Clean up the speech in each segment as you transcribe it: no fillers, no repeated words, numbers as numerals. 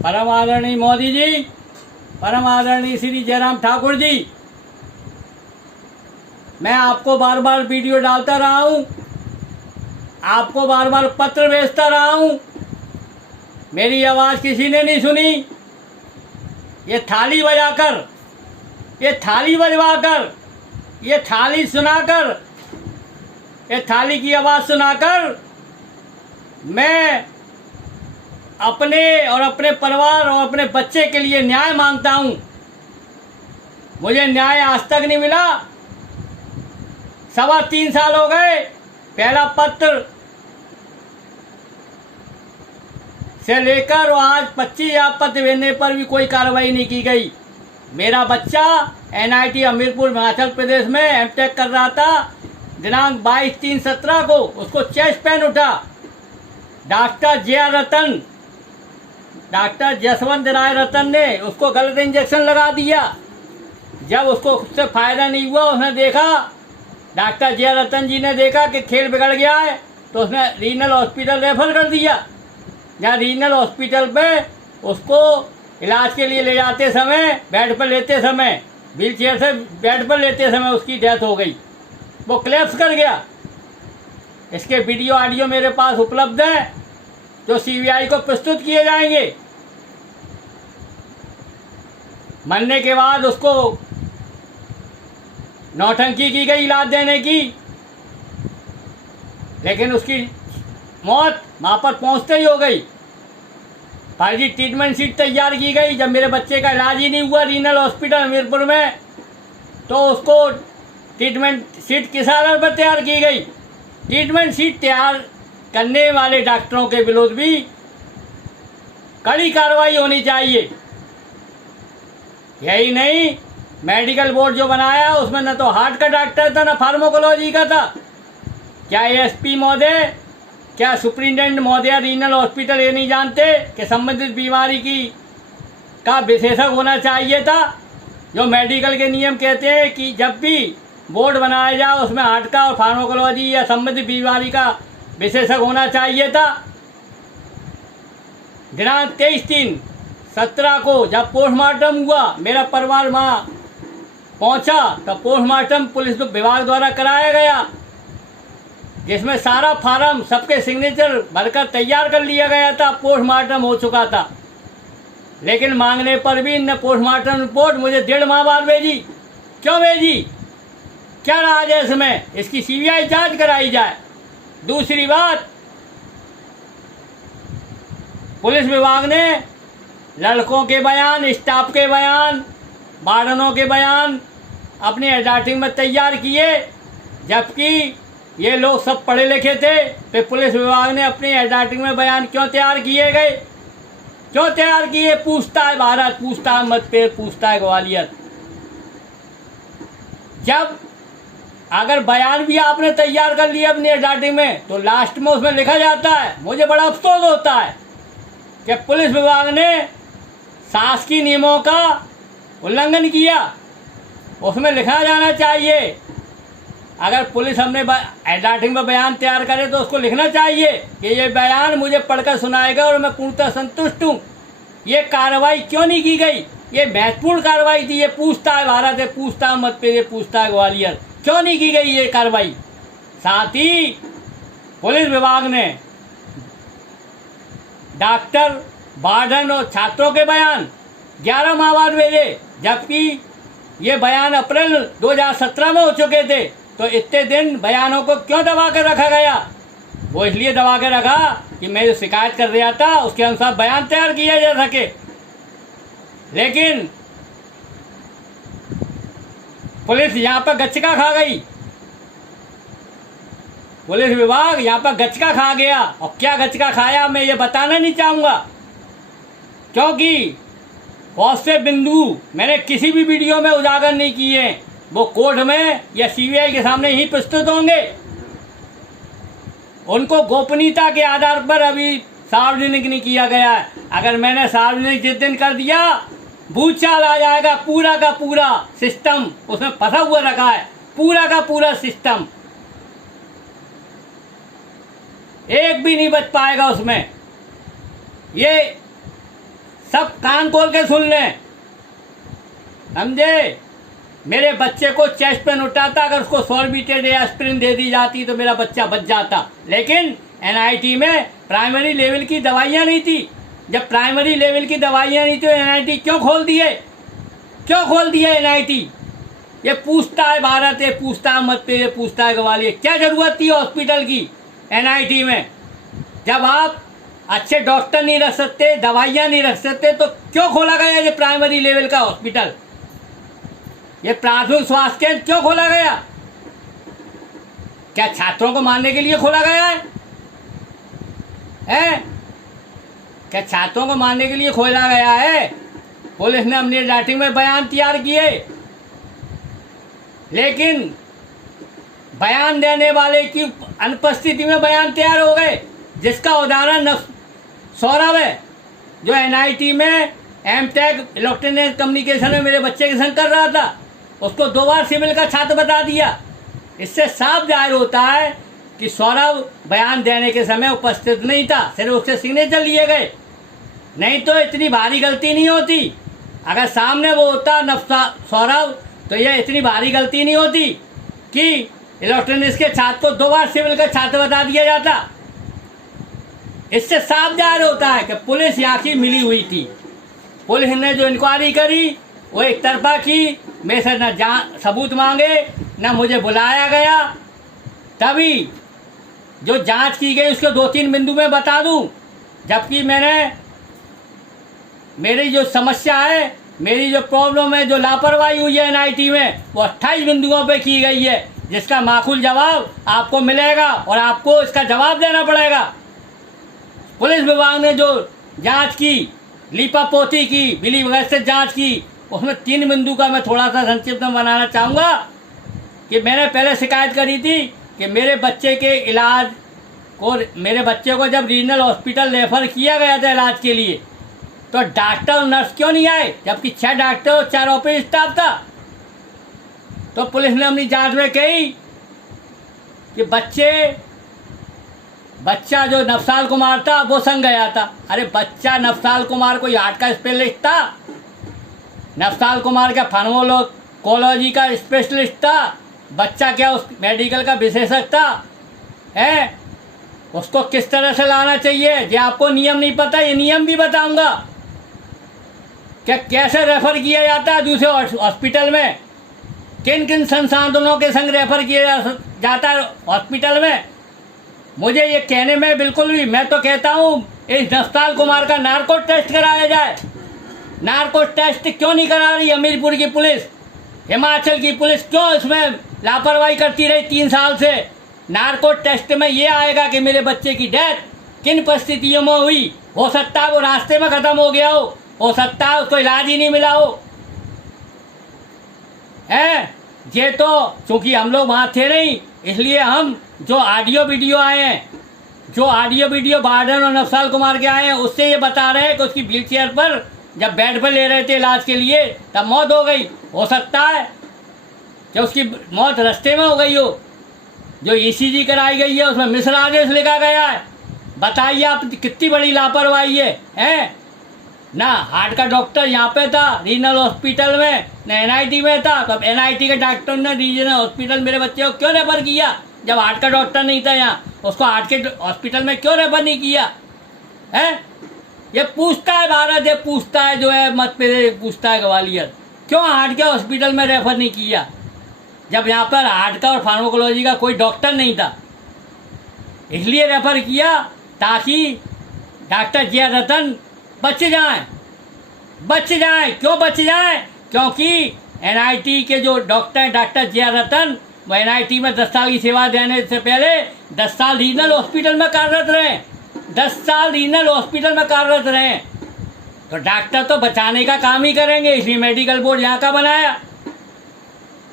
परम आदरणीय मोदी जी, परम आदरणीय श्री जयराम ठाकुर जी, मैं आपको बार बार वीडियो डालता रहा हूँ, आपको बार बार पत्र भेजता रहा हूँ, मेरी आवाज़ किसी ने नहीं सुनी। ये थाली बजाकर, ये थाली बजवाकर, ये थाली सुनाकर, ये थाली की आवाज़ सुनाकर मैं अपने और अपने परिवार और अपने बच्चे के लिए न्याय मांगता हूँ। मुझे न्याय आज तक नहीं मिला। 3.25 साल हो गए। पहला पत्र से लेकर आज 25 पत्र भेजने पर भी कोई कार्रवाई नहीं की गई। मेरा बच्चा NIT हमीरपुर हिमाचल प्रदेश में एमटेक कर रहा था। दिनांक 22/3/17 को उसको चेस्ट पेन उठा। डॉक्टर जसवंत राय रतन ने उसको गलत इंजेक्शन लगा दिया। जब उसको उससे फायदा नहीं हुआ, उसने देखा, डॉक्टर जय रतन जी ने देखा कि खेल बिगड़ गया है, तो उसने रीजनल हॉस्पिटल रेफर कर दिया। जहाँ रीजनल हॉस्पिटल पे उसको इलाज के लिए ले जाते समय, बेड पर लेते समय, व्हील चेयर से बेड पर लेते समय उसकी डेथ हो गई। वो कोलैप्स कर गया। इसके वीडियो ऑडियो मेरे पास उपलब्ध है, जो CBI को प्रस्तुत किए जाएंगे। मरने के बाद उसको नौटंकी की गई इलाज देने की, लेकिन उसकी मौत वहाँ पर पहुँचते ही हो गई। फर्जी ट्रीटमेंट सीट तैयार की गई। जब मेरे बच्चे का इलाज ही नहीं हुआ रीजनल हॉस्पिटल हमीरपुर में, तो उसको ट्रीटमेंट सीट किस आधार पर तैयार की गई। ट्रीटमेंट सीट तैयार करने वाले डॉक्टरों के विरुद्ध भी कड़ी कार्रवाई होनी चाहिए। यही नहीं, मेडिकल बोर्ड जो बनाया उसमें न तो हार्ट का डॉक्टर था, न फार्माकोलॉजी का था। क्या ASP महोदय, क्या सुप्रिंटेंडेंट महोदय रीजनल हॉस्पिटल ये नहीं जानते कि संबंधित बीमारी की का विशेषज्ञ होना चाहिए था। जो मेडिकल के नियम कहते हैं कि जब भी बोर्ड बनाया जाए उसमें हार्ट का और फार्माकोलॉजी या संबंधित बीमारी का विशेषज्ञ होना चाहिए था। दिनांक 23/3/17 को जब पोस्टमार्टम हुआ, मेरा परिवार वहाँ पहुँचा, तब पोस्टमार्टम पुलिस विभाग द्वारा कराया गया, जिसमें सारा फार्म सबके सिग्नेचर भरकर तैयार कर लिया गया था। पोस्टमार्टम हो चुका था, लेकिन मांगने पर भी इनने पोस्टमार्टम रिपोर्ट मुझे 1.5 माह बाद भेजी। क्यों भेजी? क्या राज है इसमें? इसकी CBI जांच कराई जाए। दूसरी बात, पुलिस विभाग ने लड़कों के बयान, स्टाफ के बयान, वार्डनों के बयान अपने एजाटिंग में तैयार किए, जबकि ये लोग सब पढ़े लिखे थे। तो पुलिस विभाग ने अपनी एजाटिंग में बयान क्यों तैयार किए गए? क्यों तैयार किए? पूछता है भारत, पूछता है मध्य प्रदेश, पूछता है ग्वालियर। जब अगर बयान भी आपने तैयार कर लिया अपनी एजाटिंग में, तो लास्ट में उसमें लिखा जाता है, मुझे बड़ा अफसोस होता है कि पुलिस विभाग ने शासकीय नियमों का उल्लंघन किया। उसमें लिखा जाना चाहिए, अगर पुलिस हमने एजाटिंग में बयान तैयार करे तो उसको लिखना चाहिए कि ये बयान मुझे पढ़कर सुनाएगा और मैं पूर्णतः संतुष्ट हूँ। ये कार्रवाई क्यों नहीं की गई? ये महत्वपूर्ण कार्रवाई थी। ये पूछता है भारत है, पूछता है मध्य प्रदेश, पूछता है ग्वालियर। क्यों नहीं की गई ये कार्रवाई? साथ ही पुलिस विभाग ने डॉक्टर, वार्डन और छात्रों के बयान 11 माह बाद भेजे, जबकि ये बयान अप्रैल 2017 में हो चुके थे। तो इतने दिन बयानों को क्यों दबा कर रखा गया? वो इसलिए दबा कर रखा कि मैं जो शिकायत कर रहा था उसके अनुसार बयान तैयार किया जा सके। लेकिन पुलिस यहाँ पर गचका खा गई। पुलिस विभाग यहाँ पर गचका खा गया। और क्या गचका खाया मैं ये बताना नहीं चाहूँगा, क्योंकि बहुत से बिंदु मैंने किसी भी वीडियो में उजागर नहीं किए। वो कोर्ट में या CBI के सामने ही प्रस्तुत होंगे। उनको गोपनीयता के आधार पर अभी सार्वजनिक नहीं किया गया है। अगर मैंने सार्वजनिक जिस दिन कर दिया, भूचाल आ जाएगा। पूरा का पूरा सिस्टम उसमें फंसा हुआ रखा है, पूरा का पूरा सिस्टम, एक भी नहीं बच पाएगा उसमें। ये सब कान खोल के सुन लें, समझे। मेरे बच्चे को चेस्ट पेन उठाता, अगर उसको सॉर्बिटेड या एस्पिरिन दे दी जाती तो मेरा बच्चा बच जाता। लेकिन एनआईटी में प्राइमरी लेवल की दवाइयाँ नहीं थी। जब प्राइमरी लेवल की दवाइयाँ नहीं थी तो एनआईटी क्यों खोल दिए? क्यों खोल दिए एनआईटी? ये पूछता है भारत, ये पूछता है मत पे, ये पूछता है ग्वालियर। क्या जरूरत थी हॉस्पिटल की एनआईटी में? जब आप अच्छे डॉक्टर नहीं रख सकते, दवाइयाँ नहीं रख सकते, तो क्यों खोला गया ये प्राइमरी लेवल का हॉस्पिटल? ये प्राथमिक स्वास्थ्य केंद्र क्यों खोला गया? क्या छात्रों को मारने के लिए खोला गया है? क्या छात्रों को मारने के लिए खोला गया है? पुलिस ने अपनी राइटिंग में बयान तैयार किए, लेकिन बयान देने वाले की अनुपस्थिति में बयान तैयार हो गए, जिसका उदाहरण सौरभ है, जो एनआईटी में एमटेक इलेक्ट्रॉनिक कम्युनिकेशन में मेरे बच्चे के संग कर रहा था। उसको 2 बार सिविल का छात्र बता दिया। इससे साफ जाहिर होता है कि सौरभ बयान देने के समय उपस्थित नहीं था, सिर्फ उससे सिग्नेचर लिए गए। नहीं तो इतनी भारी गलती नहीं होती। अगर सामने वो होता सौरभ, तो यह इतनी भारी गलती नहीं होती कि इलेक्ट्रॉनिक्स के छात्र को 2 बार सिविल का छात्र बता दिया जाता। इससे साफ जाहिर होता है कि पुलिस यहाँ की मिली हुई थी। पुलिस ने जो इंक्वायरी करी वो एक तरफा की, मेरे से न सबूत मांगे, न मुझे बुलाया गया। तभी जो जांच की गई उसके 2-3 बिंदु में बता दूं, जबकि मेरी जो समस्या है, मेरी जो प्रॉब्लम है, जो लापरवाही हुई है एनआईटी में, वो 28 बिंदुओं पे की गई है, जिसका माकूल जवाब आपको मिलेगा और आपको इसका जवाब देना पड़ेगा। पुलिस विभाग ने जो जांच की, लीपापोती की, मिली वगैरह से जांच की, उसमें 3 बिंदु का मैं थोड़ा सा संक्षिप्त में बनाना चाहूँगा कि मैंने पहले शिकायत करी थी कि मेरे बच्चे के इलाज को, मेरे बच्चे को जब रीजनल हॉस्पिटल रेफर किया गया था इलाज के लिए, तो डॉक्टर और नर्स क्यों नहीं आए, जबकि 6 डॉक्टर और 4 ऑपरेटिव स्टाफ था। तो पुलिस ने अपनी जांच में कही कि बच्चा जो नफसाल कुमार था वो संग गया था। अरे बच्चा नफसाल कुमार कोई हार्ट का स्पेशलिस्ट था? नफसाल कुमार क्या फार्माकोलॉजी का स्पेशलिस्ट था? बच्चा क्या उस मेडिकल का विशेषज्ञ था? उसको किस तरह से लाना चाहिए, ये आपको नियम नहीं पता, ये नियम भी बताऊंगा। क्या कैसे रेफर किया जाता है दूसरे हॉस्पिटल में, किन किन संसाधनों के संग रेफर किया जाता है हॉस्पिटल में। मुझे ये कहने में बिल्कुल भी, मैं तो कहता हूँ इस नफसाल कुमार का नार्को टेस्ट कराया जाए। नार्को टेस्ट क्यों नहीं करा रही हमीरपुर की पुलिस, हिमाचल की पुलिस क्यों इसमें लापरवाही करती रही 3 साल से? नार्को टेस्ट में ये आएगा कि मेरे बच्चे की डेथ किन परिस्थितियों में हुई। हो सकता है वो रास्ते में खत्म हो गया हो सकता है उसको इलाज ही नहीं मिला हो। ये तो चूंकि हम लोग वहाँ थे नहीं, इसलिए हम जो ऑडियो वीडियो आए हैं, जो ऑडियो वीडियो बार्डन और नफसाल कुमार के आए हैं, उससे ये बता रहे हैं कि उसकी व्हील चेयर पर जब बेड पर ले रहे थे इलाज के लिए तब मौत हो गई। हो सकता है कि उसकी मौत रास्ते में हो गई हो। जो ईसीजी कराई गई है उसमें मिस्र आदेश लिखा गया है। बताइए आप कितनी बड़ी लापरवाही है। ना हार्ट का डॉक्टर यहाँ पे था रीजनल हॉस्पिटल में, ना एनआईटी में था। तब एनआईटी के डॉक्टर ने रीजनल हॉस्पिटल मेरे बच्चे को क्यों रेफर किया जब हार्ट का डॉक्टर नहीं था यहाँ? उसको हार्ट के हॉस्पिटल में क्यों रेफर नहीं किया? ये पूछता है भारत, ये पूछता है जो है मत पे पूछता है ग्वालियर, क्यों हार्ट के हॉस्पिटल में रेफर नहीं किया जब यहाँ पर हार्ट का और फार्माकोलॉजी का कोई डॉक्टर नहीं था? इसलिए रेफर किया ताकि डॉक्टर जिया रतन बच जाएं। क्यों बच जाएं? क्योंकि एनआईटी के जो डॉक्टर हैं, डॉक्टर जिया रतन, वो एनआईटी में 10 साल की सेवा देने से पहले 10 साल रीजनल हॉस्पिटल में कार्यरत रहे। 10 साल रीजनल हॉस्पिटल में कार्यरत रहे तो डॉक्टर तो बचाने का काम ही करेंगे, इसलिए मेडिकल बोर्ड यहाँ का बनाया।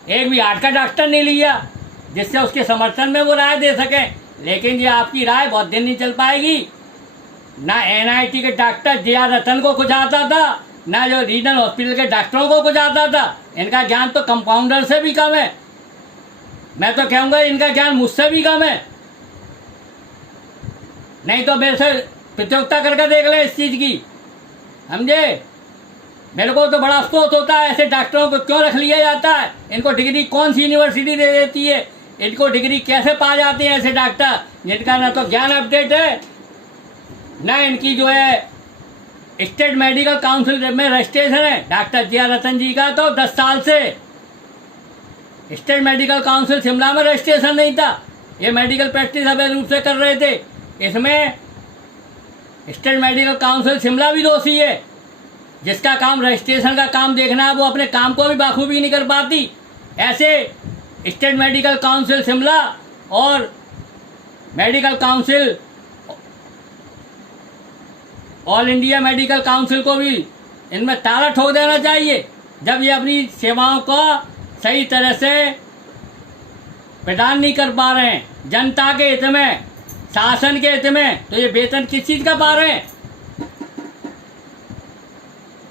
एक भी हार्ट का डॉक्टर नहीं लिया जिससे उसके समर्थन में वो राय दे सके। लेकिन ये आपकी राय बहुत दिन नहीं चल पाएगी। ना एनआईटी के डॉक्टर जिया रतन को कुछ आता था, ना जो रीजनल हॉस्पिटल के डॉक्टरों को कुछ आता था। इनका ज्ञान तो कंपाउंडर से भी कम है। मैं तो कहूँगा इनका ज्ञान मुझसे भी कम है। नहीं तो मेरे से प्रतियोगिता करके देख ले इस चीज़ की। समझे। मेरे को तो बड़ा अफसोस होता है ऐसे डॉक्टरों को क्यों रख लिया जाता है। इनको डिग्री कौन सी यूनिवर्सिटी दे देती है, इनको डिग्री कैसे पा जाते हैं ऐसे डॉक्टर जिनका ना तो ज्ञान अपडेट है, ना इनकी जो है स्टेट मेडिकल काउंसिल में रजिस्ट्रेशन है। डॉक्टर जिया रतन जी का तो 10 साल से स्टेट मेडिकल काउंसिल शिमला में रजिस्ट्रेशन नहीं था। ये मेडिकल प्रैक्टिस अवैध रूप से कर रहे थे। इसमें स्टेट मेडिकल काउंसिल शिमला भी दोषी है। जिसका काम रजिस्ट्रेशन का काम देखना है वो अपने काम को भी बाखूबी नहीं कर पाती। ऐसे स्टेट मेडिकल काउंसिल शिमला और medical council all India medical council को भी इनमें ताला ठोक देना चाहिए। जब ये अपनी सेवाओं को सही तरह से प्रदान नहीं कर पा रहे हैं जनता के हित में, शासन के हित में, तो ये वेतन किस चीज़ का पा रहे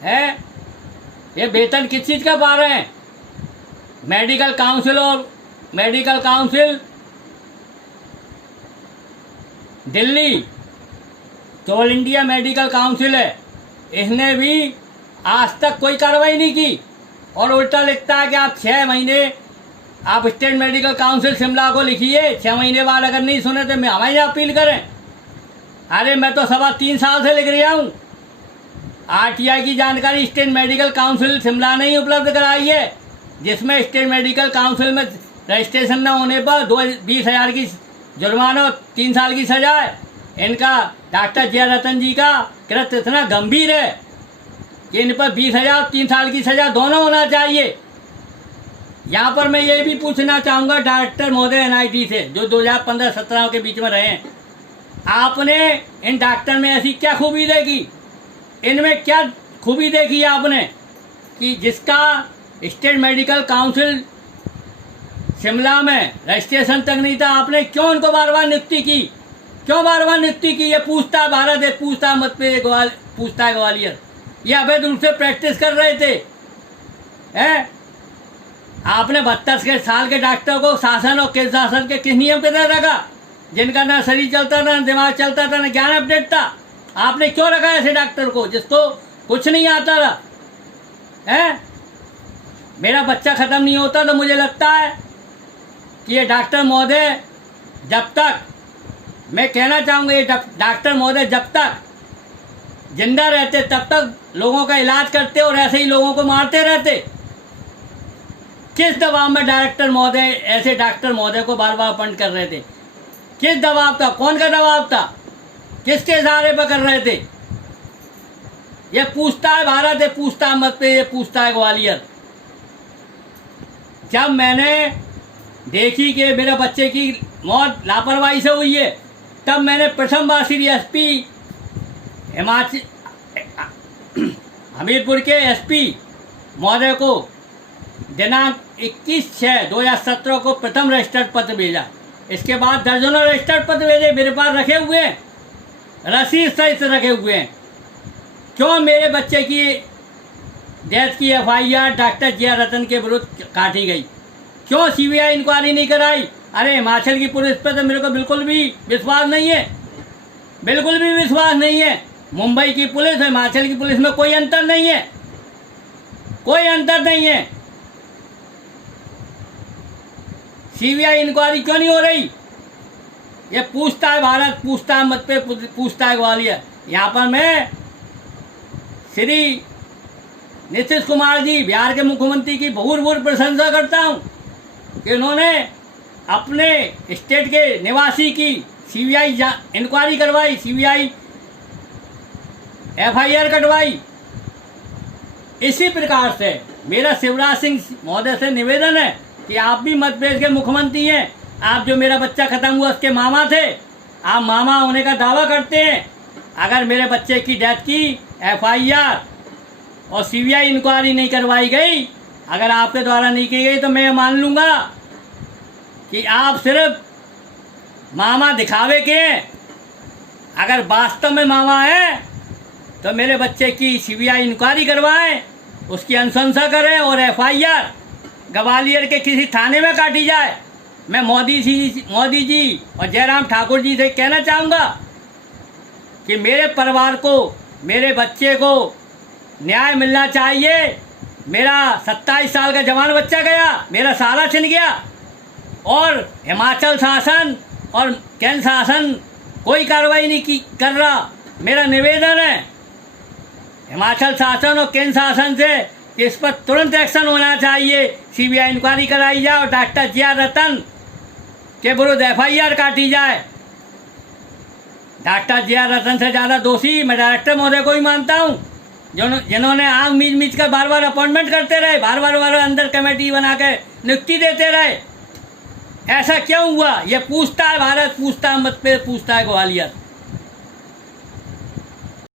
हैं? ये वेतन किस चीज़ का पा रहे हैं? मेडिकल काउंसिल और मेडिकल काउंसिल दिल्ली तो ऑल इंडिया मेडिकल काउंसिल है, इसने भी आज तक कोई कार्रवाई नहीं की और उल्टा लिखता है कि आप 6 महीने आप स्टेट मेडिकल काउंसिल शिमला को लिखिए, 6 महीने बाद अगर नहीं सुने तो मैं हमें अपील करें। अरे मैं तो 3.25 साल से लिख रहा हूँ। आरटीआई की जानकारी स्टेट मेडिकल काउंसिल शिमला ने ही उपलब्ध कराई है, जिसमें स्टेट मेडिकल काउंसिल में रजिस्ट्रेशन न होने पर 20,000 की जुर्माना और 3 साल की सजा है। इनका डॉक्टर जिया रतन जी का कृत्य इतना गंभीर है कि इन पर 20,000 3 साल की सजा दोनों होना चाहिए। यहाँ पर मैं ये भी पूछना चाहूँगा डॉक्टर महोदय एनआईटी से, जो 2015-17 के बीच में रहे हैं, आपने इन डॉक्टर में ऐसी क्या खूबी देखी, इनमें क्या खूबी देखी आपने कि जिसका स्टेट मेडिकल काउंसिल शिमला में रजिस्ट्रेशन तक नहीं था, आपने क्यों उनको बार बार नियुक्ति की? क्यों बार बार नियुक्ति की? ये पूछता है भारत है, पूछता है मत पे पूछता है ग्वालियर। ये अवैध रूप से प्रैक्टिस कर रहे थे। हैं? आपने 72 साल के डॉक्टर को शासन और केंद्र शासन के किस नियम के तहत रखा, जिनका ना शरीर चलता था, ना दिमाग चलता था, ना ज्ञान अपडेट था? आपने क्यों रखा ऐसे डॉक्टर को जिसको कुछ नहीं आता था? हैं? मेरा बच्चा ख़त्म नहीं होता तो मुझे लगता है कि ये डॉक्टर महोदय जब तक, मैं कहना चाहूँगा ये डॉक्टर महोदय जब तक जिंदा रहते तब तक लोगों का इलाज करते और ऐसे ही लोगों को मारते रहते। किस दबाव में डायरेक्टर महोदय ऐसे डॉक्टर महोदय को बार बार अपॉइंट कर रहे थे? किस दबाव था? कौन का दबाव था? किसके सहारे पर कर रहे थे? ये पूछता है भारत है, पूछता है मत पे, ये पूछता है ग्वालियर। जब मैंने देखी कि मेरे बच्चे की मौत लापरवाही से हुई है, तब मैंने प्रथम बार श्री एसपी हिमाचल हमीरपुर के एसपी महोदय को दिनांक 21/6/2017 को प्रथम रजिस्टर्ड पत्र भेजा। इसके बाद दर्जनों रजिस्टर्ड पत्र भेजे, मेरे पास रखे हुए हैं, रसीद सहित रखे हुए हैं। क्यों मेरे बच्चे की डेथ की एफआईआर डॉक्टर जिया रतन के विरुद्ध काटी गई? क्यों सीबीआई इंक्वायरी नहीं कराई? अरे हिमाचल की पुलिस पर तो मेरे को बिल्कुल भी विश्वास नहीं है, बिल्कुल भी विश्वास नहीं है। मुंबई की पुलिस और हिमाचल की पुलिस में कोई अंतर नहीं है, कोई अंतर नहीं है। सीबीआई इंक्वायरी क्यों नहीं हो रही? ये पूछता है भारत, पूछता है मत पे, पूछता है ग्वालियर। यहाँ पर मैं श्री नीतीश कुमार जी, बिहार के मुख्यमंत्री की बहुत प्रशंसा करता हूँ कि उन्होंने अपने स्टेट के निवासी की सीबीआई इंक्वायरी करवाई, सीबीआई एफआईआर कटवाई। इसी प्रकार से मेरा शिवराज सिंह महोदय से निवेदन है कि आप भी मध्य प्रदेश के मुख्यमंत्री हैं, आप जो मेरा बच्चा खत्म हुआ उसके मामा थे, आप मामा होने का दावा करते हैं। अगर मेरे बच्चे की डेथ की एफआईआर और सीबीआई इंक्वायरी नहीं करवाई गई, अगर आपके द्वारा नहीं की गई, तो मैं मान लूँगा कि आप सिर्फ मामा दिखावे के हैं। अगर वास्तव में मामा हैं तो मेरे बच्चे की सीबीआई इंक्वायरी करवाएं, उसकी अनुशंसा करें और एफआईआर ग्वालियर के किसी थाने में काटी जाए। मैं मोदी जी और जयराम ठाकुर जी से कहना चाहूँगा कि मेरे परिवार को, मेरे बच्चे को न्याय मिलना चाहिए। मेरा 27 साल का जवान बच्चा गया, मेरा सारा छिन गया, और हिमाचल शासन और केंद्र शासन कोई कार्रवाई नहीं कर रहा। मेरा निवेदन है हिमाचल शासन और केंद्र शासन से कि इस पर तुरंत एक्शन होना चाहिए, सीबीआई इंक्वायरी कराई जाए और डॉक्टर जिया रतन के विरुद्ध FIR काटी जाए। डॉक्टर जिया रतन से ज़्यादा दोषी मैं डायरेक्टर महोदय को ही मानता हूँ, जिन्होंने आग मीच कर बार बार अपॉइंटमेंट करते रहे, बार बार अंदर कमेटी बना के नियुक्ति देते रहे। ऐसा क्यों हुआ? ये पूछता है भारत, पूछता है मत पे, पूछता है ग्वालियर।